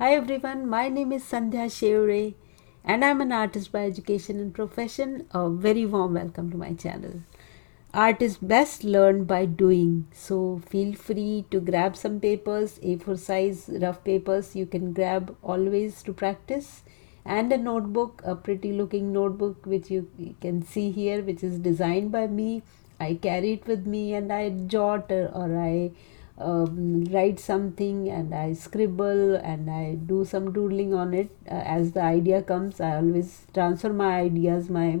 Hi everyone, my name is Sandhya Shevre and I'm an artist by education and profession. A very warm welcome to my channel. Art is best learned by doing, so feel free to grab some papers, A4 size rough papers you can grab always to practice, and a notebook, a pretty looking notebook which you can see here, which is designed by me. I carry it with me and I jot or I write something and I scribble and I do some doodling on it as the idea comes. I always transfer my ideas, my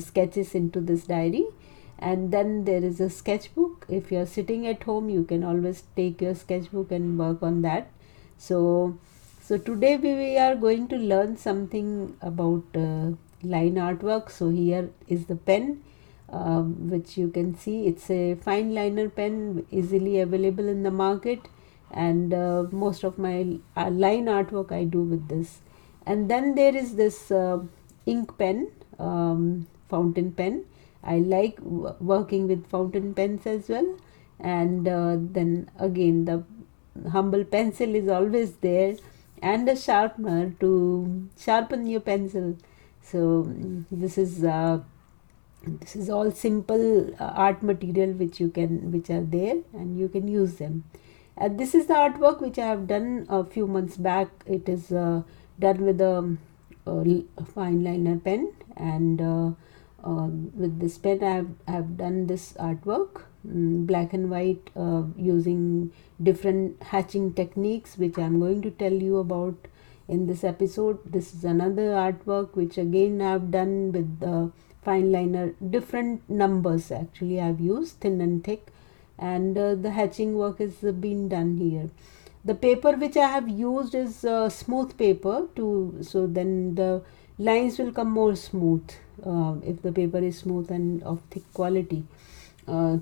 sketches into this diary. And then there is a sketchbook. If you're sitting at home, you can always take your sketchbook and work on that. So today we are going to learn something about line artwork. So here is the pen, which you can see. It's a fine liner pen, easily available in the market, and most of my line artwork I do with this. And then there is this ink pen, fountain pen. I like working with fountain pens as well. And then again, the humble pencil is always there, and a sharpener to sharpen your pencil. So this is all simple art material which are there and you can use them. This is the artwork which I have done a few months back. It is done with a fine liner pen, and with this pen I have done this artwork, black and white, using different hatching techniques which I am going to tell you about in this episode. This is another artwork which again I have done with the fine liner, different numbers actually I have used, thin and thick, and the hatching work has been done here. The paper which I have used is smooth paper, so then the lines will come more smooth if the paper is smooth and of thick quality,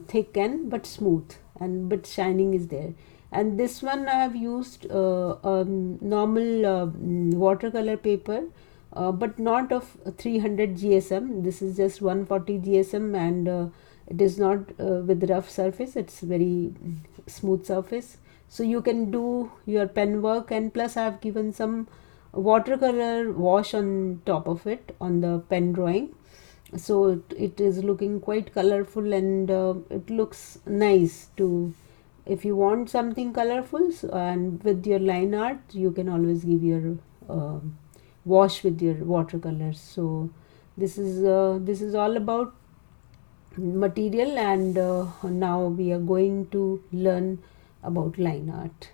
thick and but smooth, and but shining is there. And this one I have used normal watercolor paper, but not of 300 GSM. This is just 140 GSM, and it is not with rough surface, it's very smooth surface. So you can do your pen work, and plus I have given some watercolor wash on top of it on the pen drawing. So it is looking quite colorful, and it looks nice to, if you want something colorful. And with your line art you can always give your uh, wash with your watercolors. So this is all about material, and now we are going to learn about line art.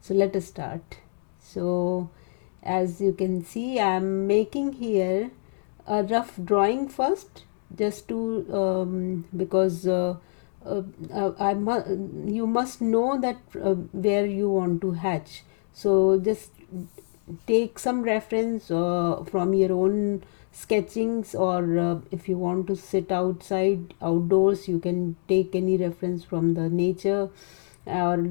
So let us start. So as you can see, I am making here a rough drawing first, just to because uh, you must know that where you want to hatch. So just take some reference from your own sketchings, or if you want to sit outside outdoors, you can take any reference from the nature or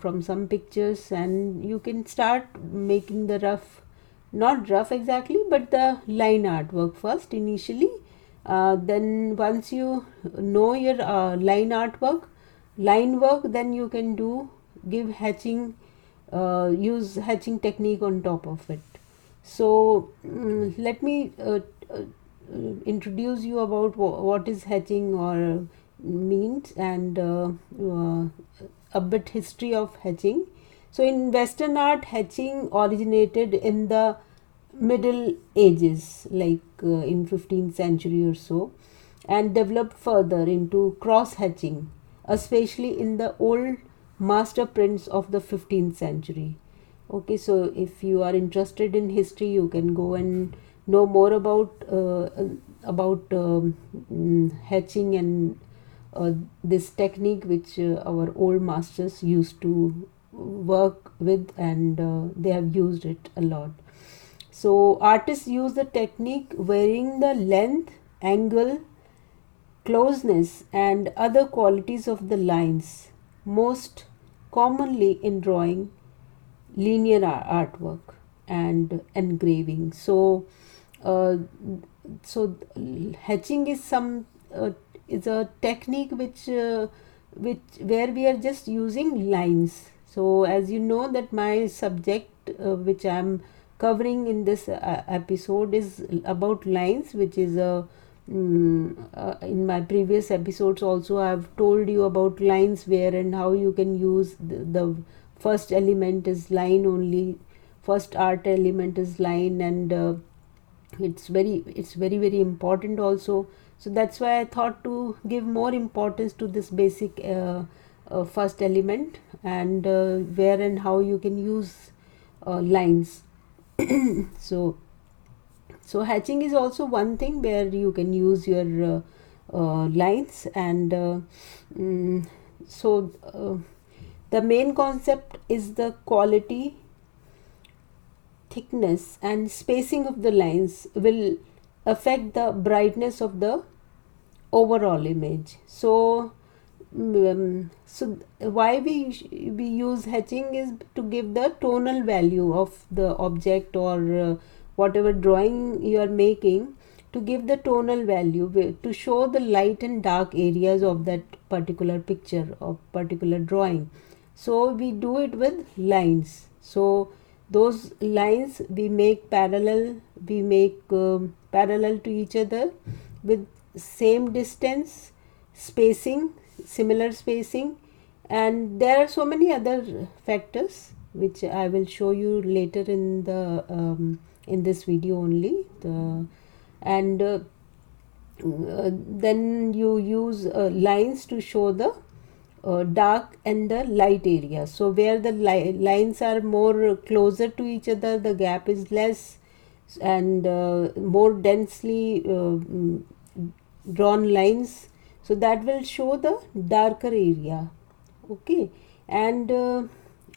from some pictures, and you can start making the rough, not rough exactly, but the line artwork first initially. Then once you know your line work, then you can give hatching, use hatching technique on top of it. So let me introduce you about what is hatching or means, and a bit history of hatching. So in Western art, hatching originated in the Middle Ages, like in 15th century or so, and developed further into cross hatching, especially in the old master prints of the 15th century. Okay, so if you are interested in history, you can go and know more about hatching and this technique which our old masters used to work with, and they have used it a lot. So artists use the technique varying the length, angle, closeness, and other qualities of the lines, most commonly in drawing, linear artwork, and engraving. Uh, so hatching is is a technique which where we are just using lines. So as you know that my subject which I am covering in this episode is about lines, which is a in my previous episodes also I have told you about lines, where and how you can use the first element is line only, first art element is line, and it's very important also. So that's why I thought to give more importance to this basic first element, and where and how you can use lines. so so hatching is also one thing where you can use your lines, and mm, so the main concept is the quality, thickness and spacing of the lines will affect the brightness of the overall image. So why we use hatching is to give the tonal value of the object, or whatever drawing you are making, to give the tonal value, to show the light and dark areas of that particular picture or particular drawing. So we do it with lines. So those lines we make parallel, we make parallel to each other with same distance, spacing, similar spacing, and there are so many other factors which I will show you later in this video only. And then you use lines to show the dark and the light area. So where the lines are more closer to each other, the gap is less, and more densely drawn lines, so that will show the darker area. Okay, and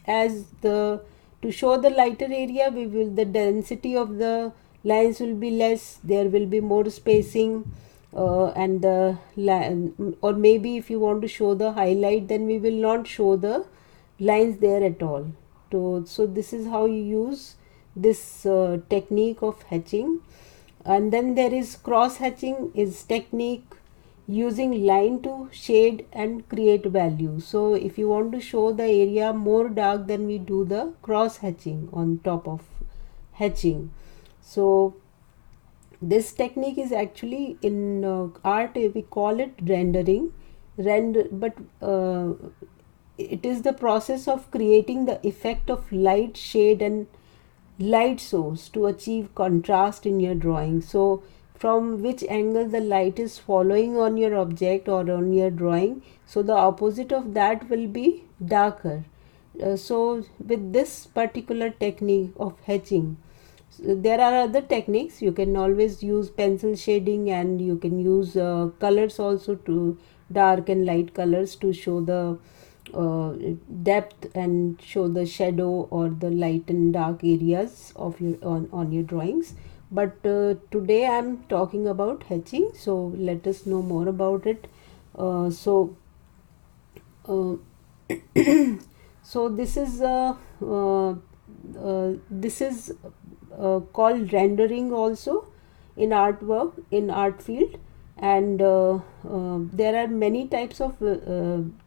as the to show the lighter area, we will the density of the lines will be less, there will be more spacing, and the or maybe if you want to show the highlight, then we will not show the lines there at all. So this is how you use this technique of hatching. And then there is cross hatching, is technique using line to shade and create value. So if you want to show the area more dark, then we do the cross hatching on top of hatching. So this technique is actually in art we call it rendering. But it is the process of creating the effect of light, shade and light source to achieve contrast in your drawing. So from which angle the light is following on your object or on your drawing, so the opposite of that will be darker. So with this particular technique of hatching, there are other techniques. You can always use pencil shading, and you can use colors also, to dark and light colors, to show the depth and show the shadow or the light and dark areas of your on your drawings. But today I am talking about hatching, so let us know more about it. Uh, so this is called rendering also in artwork, in art field. And there are many types of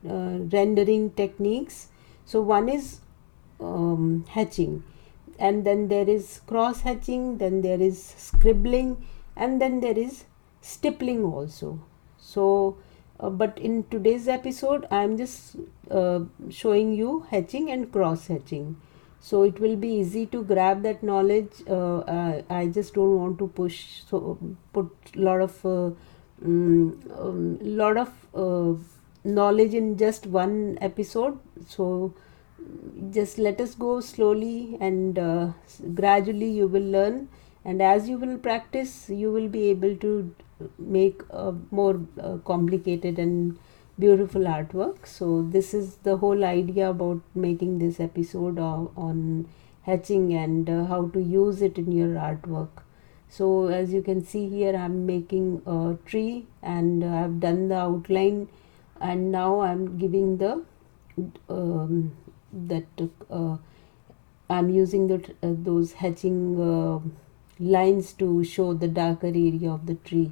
rendering techniques. So one is hatching, and then there is cross hatching, then there is scribbling, and then there is stippling also. So but in today's episode I am just showing you hatching and cross hatching, so it will be easy to grab that knowledge. I just don't want to put lot of knowledge in just one episode. So just let us go slowly, and gradually you will learn, and as you will practice you will be able to make a more complicated and beautiful artwork. So this is the whole idea about making this episode on hatching, and how to use it in your artwork. So as you can see here, I'm making a tree, and I've done the outline, and now I'm giving the that I'm using those hatching lines to show the darker area of the tree.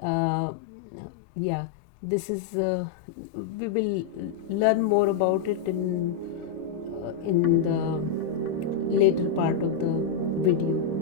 Yeah, this is we will learn more about it in in the later part of the video.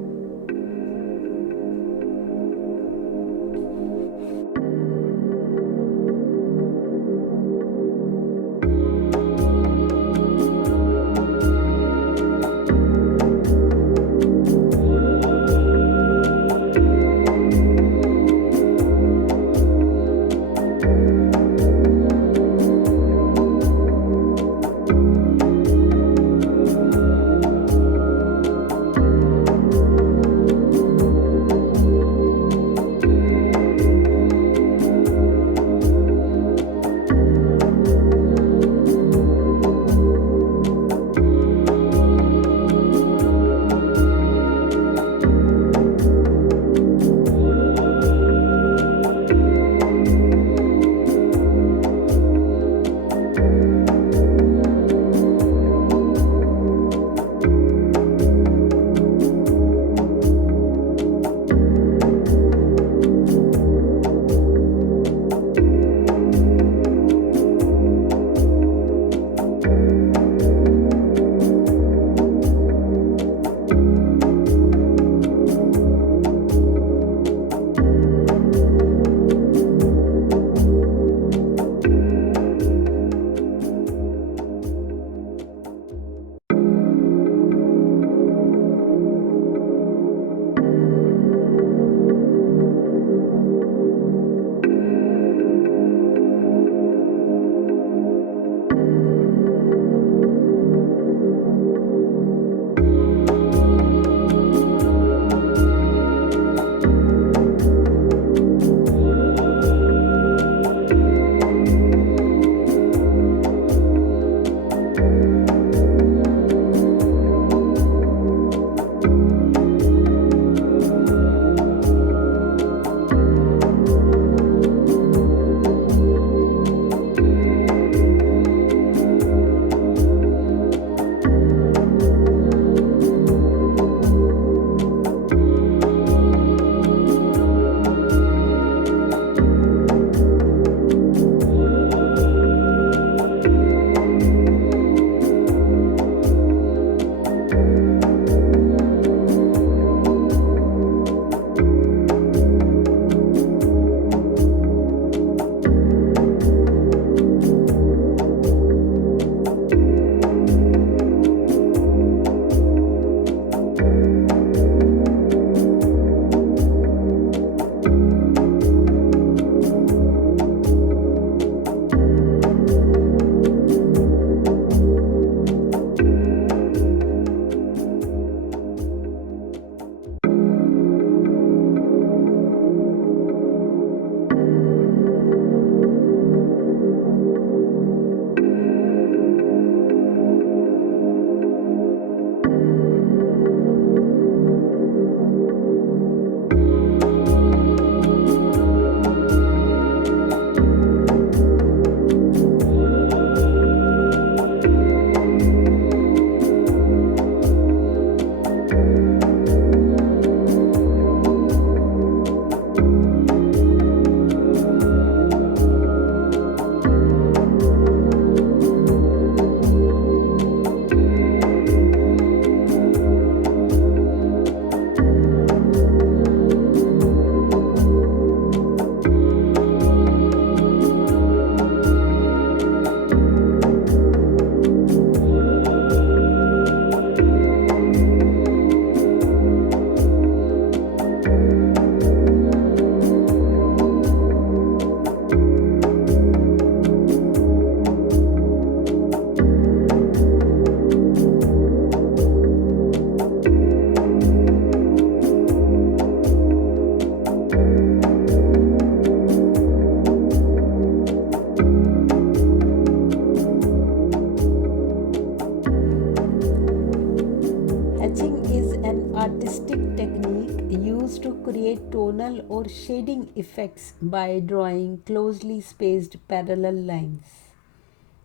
create tonal or shading effects by drawing closely spaced parallel lines.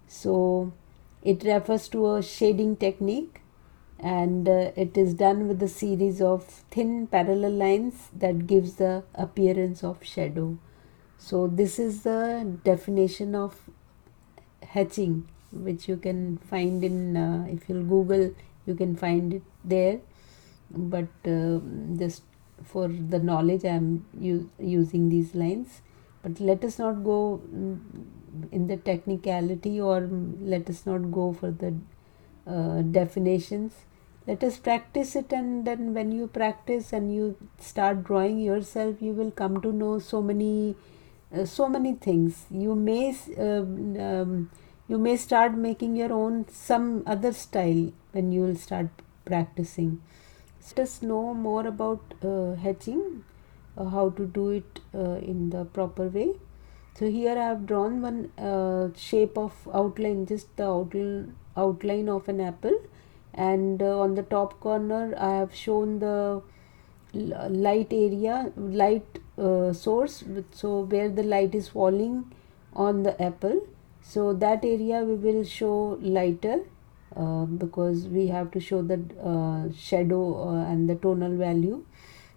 So it refers to a shading technique, and it is done with a series of thin parallel lines that gives the appearance of shadow. So this is the definition of hatching. which you can find in if you'll Google, you can find it there, but just for the knowledge I am using these lines. But let us not go in the technicality, or let us not go for the definitions. Let us practice it, and then when you practice and you start drawing yourself, you will come to know so many things. You may start making your own some other style when you will start practicing. So let us know more about hatching, how to do it in the proper way. So here I have drawn one shape of outline, just the outline of an apple, and on the top corner I have shown the light area, light source, so where the light is falling on the apple, so that area we will show lighter, because we have to show the shadow and the tonal value.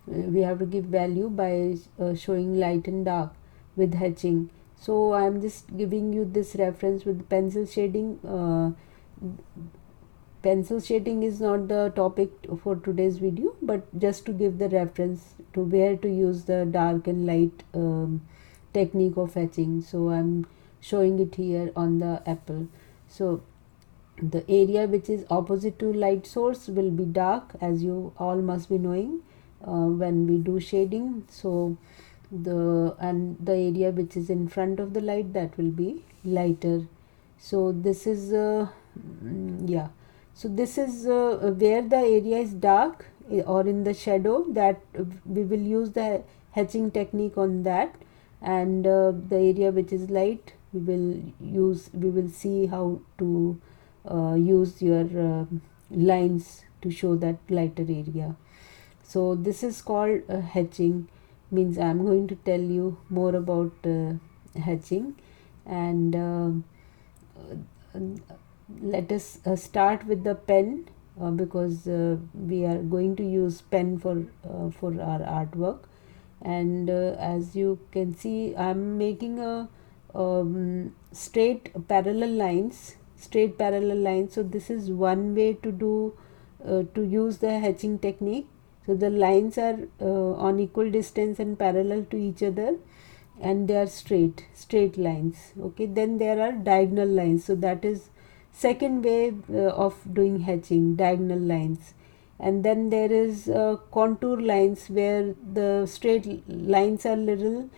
We have to give value by showing light and dark with hatching. So I am just giving you this reference with pencil shading. Pencil shading is not the topic for today's video, but just to give the reference to where to use the dark and light technique of hatching. So I'm showing it here on the apple. So the area which is opposite to light source will be dark, as you all must be knowing when we do shading. So the area which is in front of the light, that will be lighter. So this is yeah, so this is where the area is dark or in the shadow, that we will use the hatching technique on that, and the area which is light, we will see how to use your lines to show that lighter area. So this is called hatching, means I am going to tell you more about hatching, and let us start with the pen, because we are going to use pen for our artwork. And as you can see, I am making a straight parallel lines. So this is one way to do to use the hatching technique. So the lines are on equal distance and parallel to each other, and they are straight lines. Okay, then there are diagonal lines. So that is second way of doing hatching, diagonal lines. And then there is contour lines, where the straight lines are little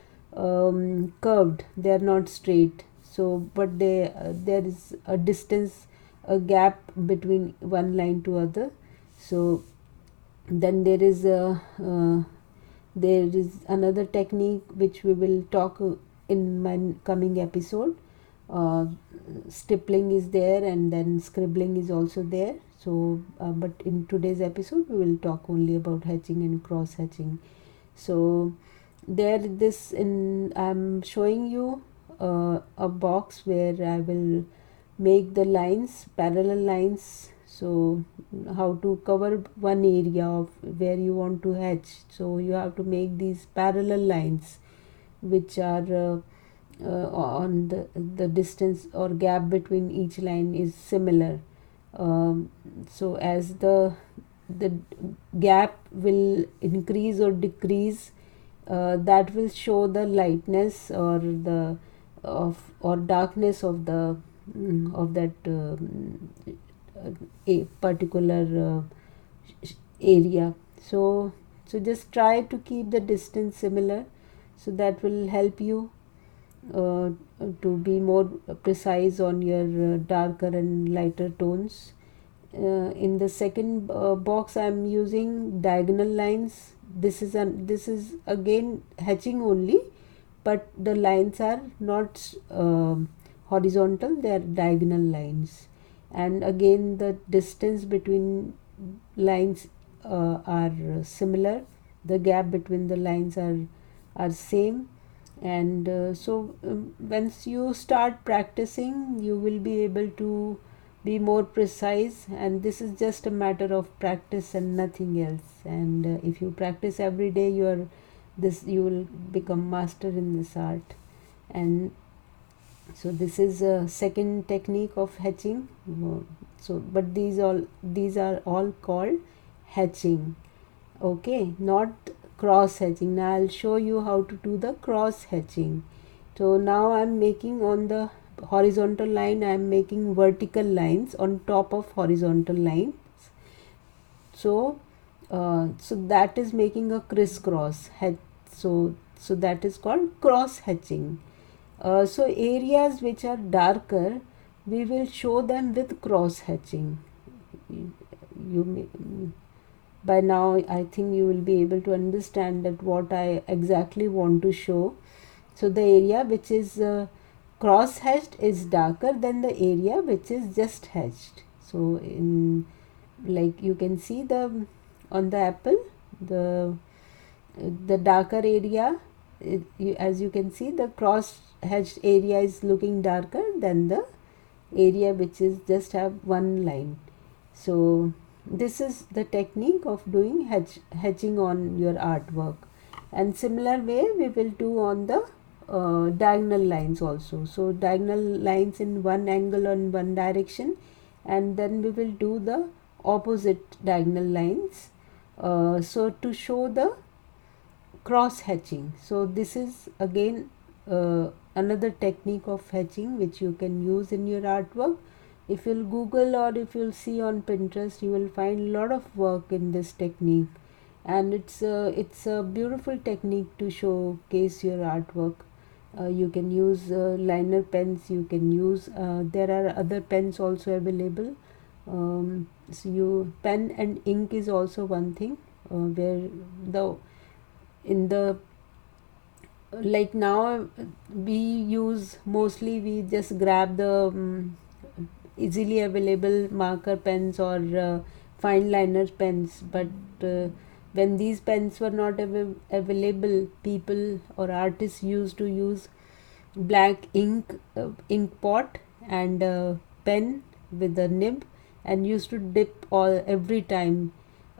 curved, they are not straight. So but they there is a distance, a gap between one line to other. So then there is another technique which we will talk in my coming episode. Stippling is there, and then scribbling is also there. So but in today's episode we will talk only about hatching and cross hatching. So there, this in I'm showing you a box where I will make the lines, parallel lines. So how to cover one area of where you want to hatch, so you have to make these parallel lines which are on the distance or gap between each line is similar. So as the gap will increase or decrease, that will show the lightness or the or darkness of the of that a particular area. So just try to keep the distance similar, so that will help you to be more precise on your darker and lighter tones. In the second box I am using diagonal lines. This is again hatching only, but the lines are not horizontal, they are diagonal lines. And again the distance between lines are similar, the gap between the lines are same. And once you start practicing, you will be able to be more precise, and this is just a matter of practice and nothing else. And if you practice every day, you will become master in this art. And So this is a second technique of hatching. So but these are all called hatching. Okay, not cross hatching. Now I'll show you how to do the cross hatching. So now I'm making on the horizontal line, I'm making vertical lines on top of horizontal lines. So so that is making a crisscross. So that is called cross hatching. So areas which are darker, we will show them with cross hatching. You may, by now I think you will be able to understand that what I exactly want to show. So the area which is cross hatched is darker than the area which is just hatched. So in, like you can see the on the apple, the darker area, as you can see, the cross hatched area is looking darker than the area which is just have one line. So this is the technique of doing hatching on your artwork, and similar way we will do on the diagonal lines also. So diagonal lines in one angle on one direction, and then we will do the opposite diagonal lines, so to show the cross hatching. So this is again another technique of hatching which you can use in your artwork. If you'll Google or if you'll see on Pinterest, you will find a lot of work in this technique, and it's a beautiful technique to showcase your artwork. You can use liner pens, you can use there are other pens also available. So you pen and ink is also one thing, where the in the, like now we use, mostly we just grab the easily available marker pens or fine liner pens, but when these pens were not available, people or artists used to use black ink pot and pen with a nib, and used to dip all every time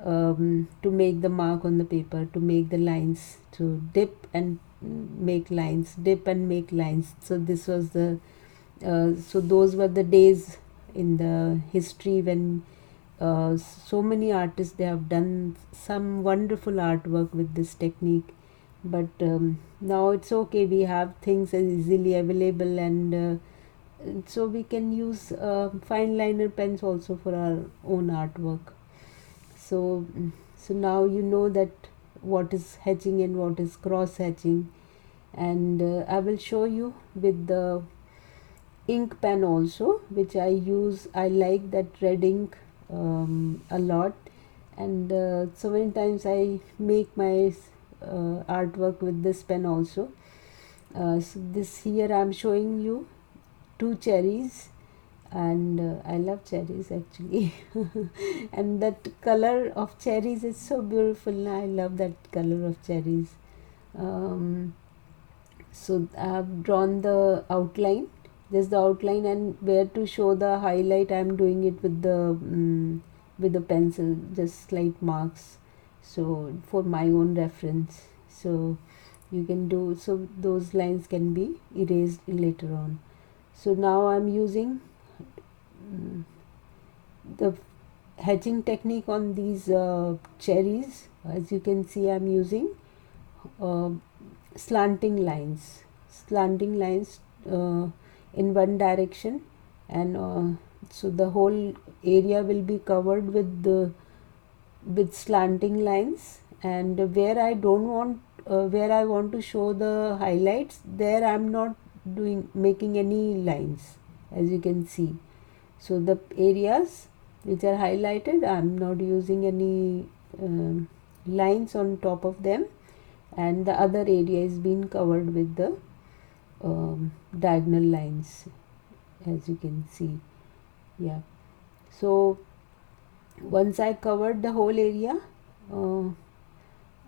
to make the mark on the paper, to make the lines, to dip and make lines, dip and make lines. So this was the so those were the days in the history when so many artists, they have done some wonderful artwork with this technique. But now it's okay, we have things as easily available, and so we can use fine liner pens also for our own artwork. So so now you know that what is hatching and what is cross hatching, and I will show you with the ink pen also, which I use. I like that red ink a lot, and so many times I make my artwork with this pen also. So this here I am showing you two cherries, and I love cherries actually. And that color of cherries is so beautiful. I love that color of cherries. um, so I have drawn the outline, just the outline, and where to show the highlight I am doing it with the pencil, just slight marks, so for my own reference. So you can do, so those lines can be erased later on. So now I'm using the hatching technique on these cherries. As you can see, I'm using uh, slanting lines, slanting lines in one direction, and so the whole area will be covered with the with slanting lines, and where I don't want where I want to show the highlights, there I'm not doing making any lines, as you can see. So the areas which are highlighted, I'm not using any lines on top of them, and the other area is being covered with the diagonal lines, as you can see. Yeah, so once I covered the whole area, uh,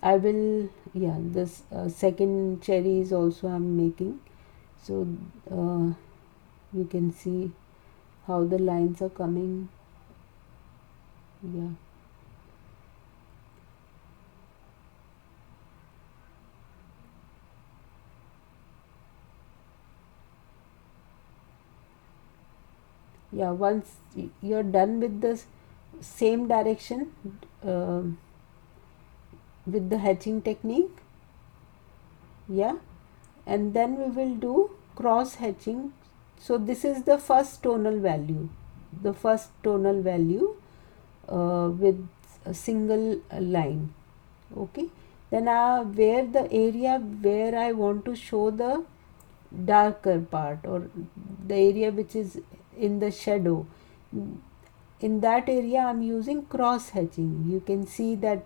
I will, yeah, this second cherry is also I'm making. So you can see how the lines are coming. Yeah. yeah, once you're done with the same direction uh, with the hatching technique, yeah, and then we will do cross hatching. So this is the first tonal value, the first tonal value with a single line. Okay, then where the area where I want to show the darker part, or the area which is in the shadow, in that area I'm using cross hatching. You can see that,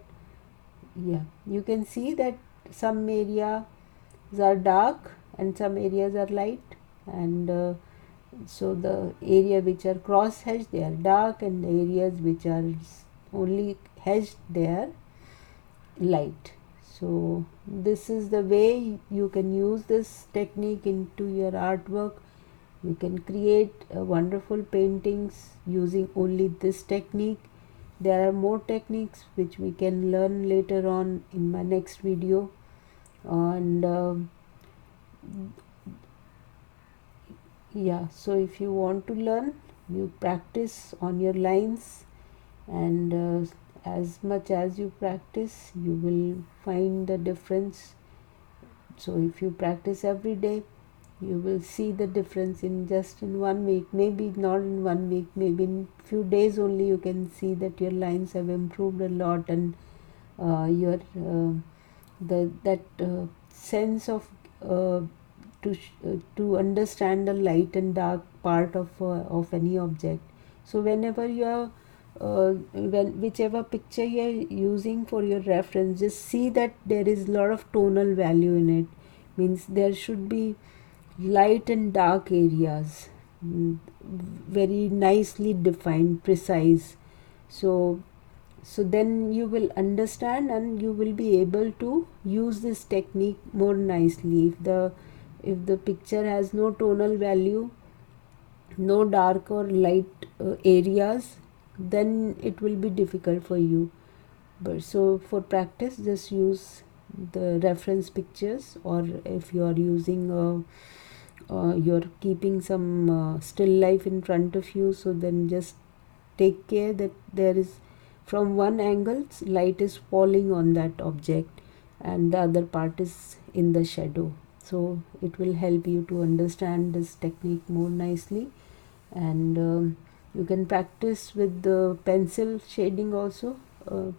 yeah, you can see that some areas are dark and some areas are light, and so the area which are cross hatched, they are dark, and the areas which are only hatched, they are light. So this is the way you can use this technique into your artwork. You can create wonderful paintings using only this technique. There are more techniques which we can learn later on in my next video. And yeah, so if you want to learn, you practice on your lines, and as much as you practice, you will find the difference. So if you practice every day, you will see the difference in just in 1 week, maybe not in 1 week, maybe in few days only. You can see that your lines have improved a lot, and your that sense of to understand the light and dark part of any object. So whenever you are whichever picture you are using for your reference, just see that there is a lot of tonal value in it. Means there should be light and dark areas, very nicely defined, precise. So then you will understand, and you will be able to use this technique more nicely. If the picture has no tonal value, no dark or light areas, then it will be difficult for you. But so for practice, just use the reference pictures, or if you are using you're keeping some still life in front of you, so then just take care that there is, from one angle, light is falling on that object and the other part is in the shadow. So it will help you to understand this technique more nicely. And you can practice with the pencil shading also.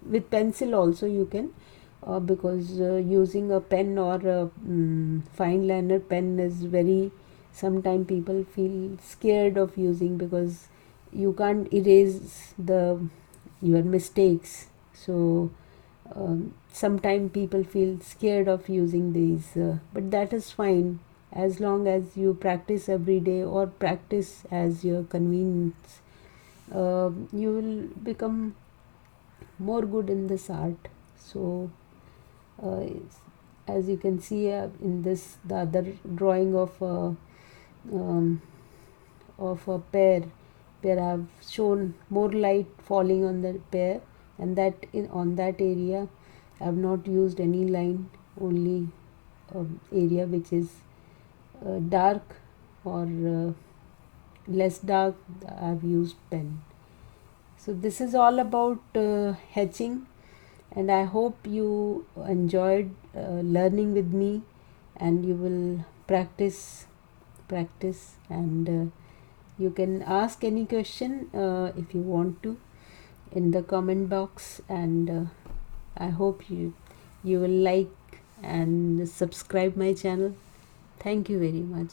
With pencil also you can, because using a pen or a fine liner pen is very, sometimes people feel scared of using, because you can't erase your mistakes. So sometimes people feel scared of using these, but that is fine, as long as you practice every day or practice as your convenience. You will become more good in this art. So uh, as you can see in this, the other drawing um, of a pear, where I have shown more light falling on the pear, and that on that area I have not used any line, only area which is dark or less dark, I have used pen. So this is all about hatching, and I hope you enjoyed learning with me, and you will practice, and you can ask any question if you want to in the comment box. And I hope you will like and subscribe my channel. Thank you very much.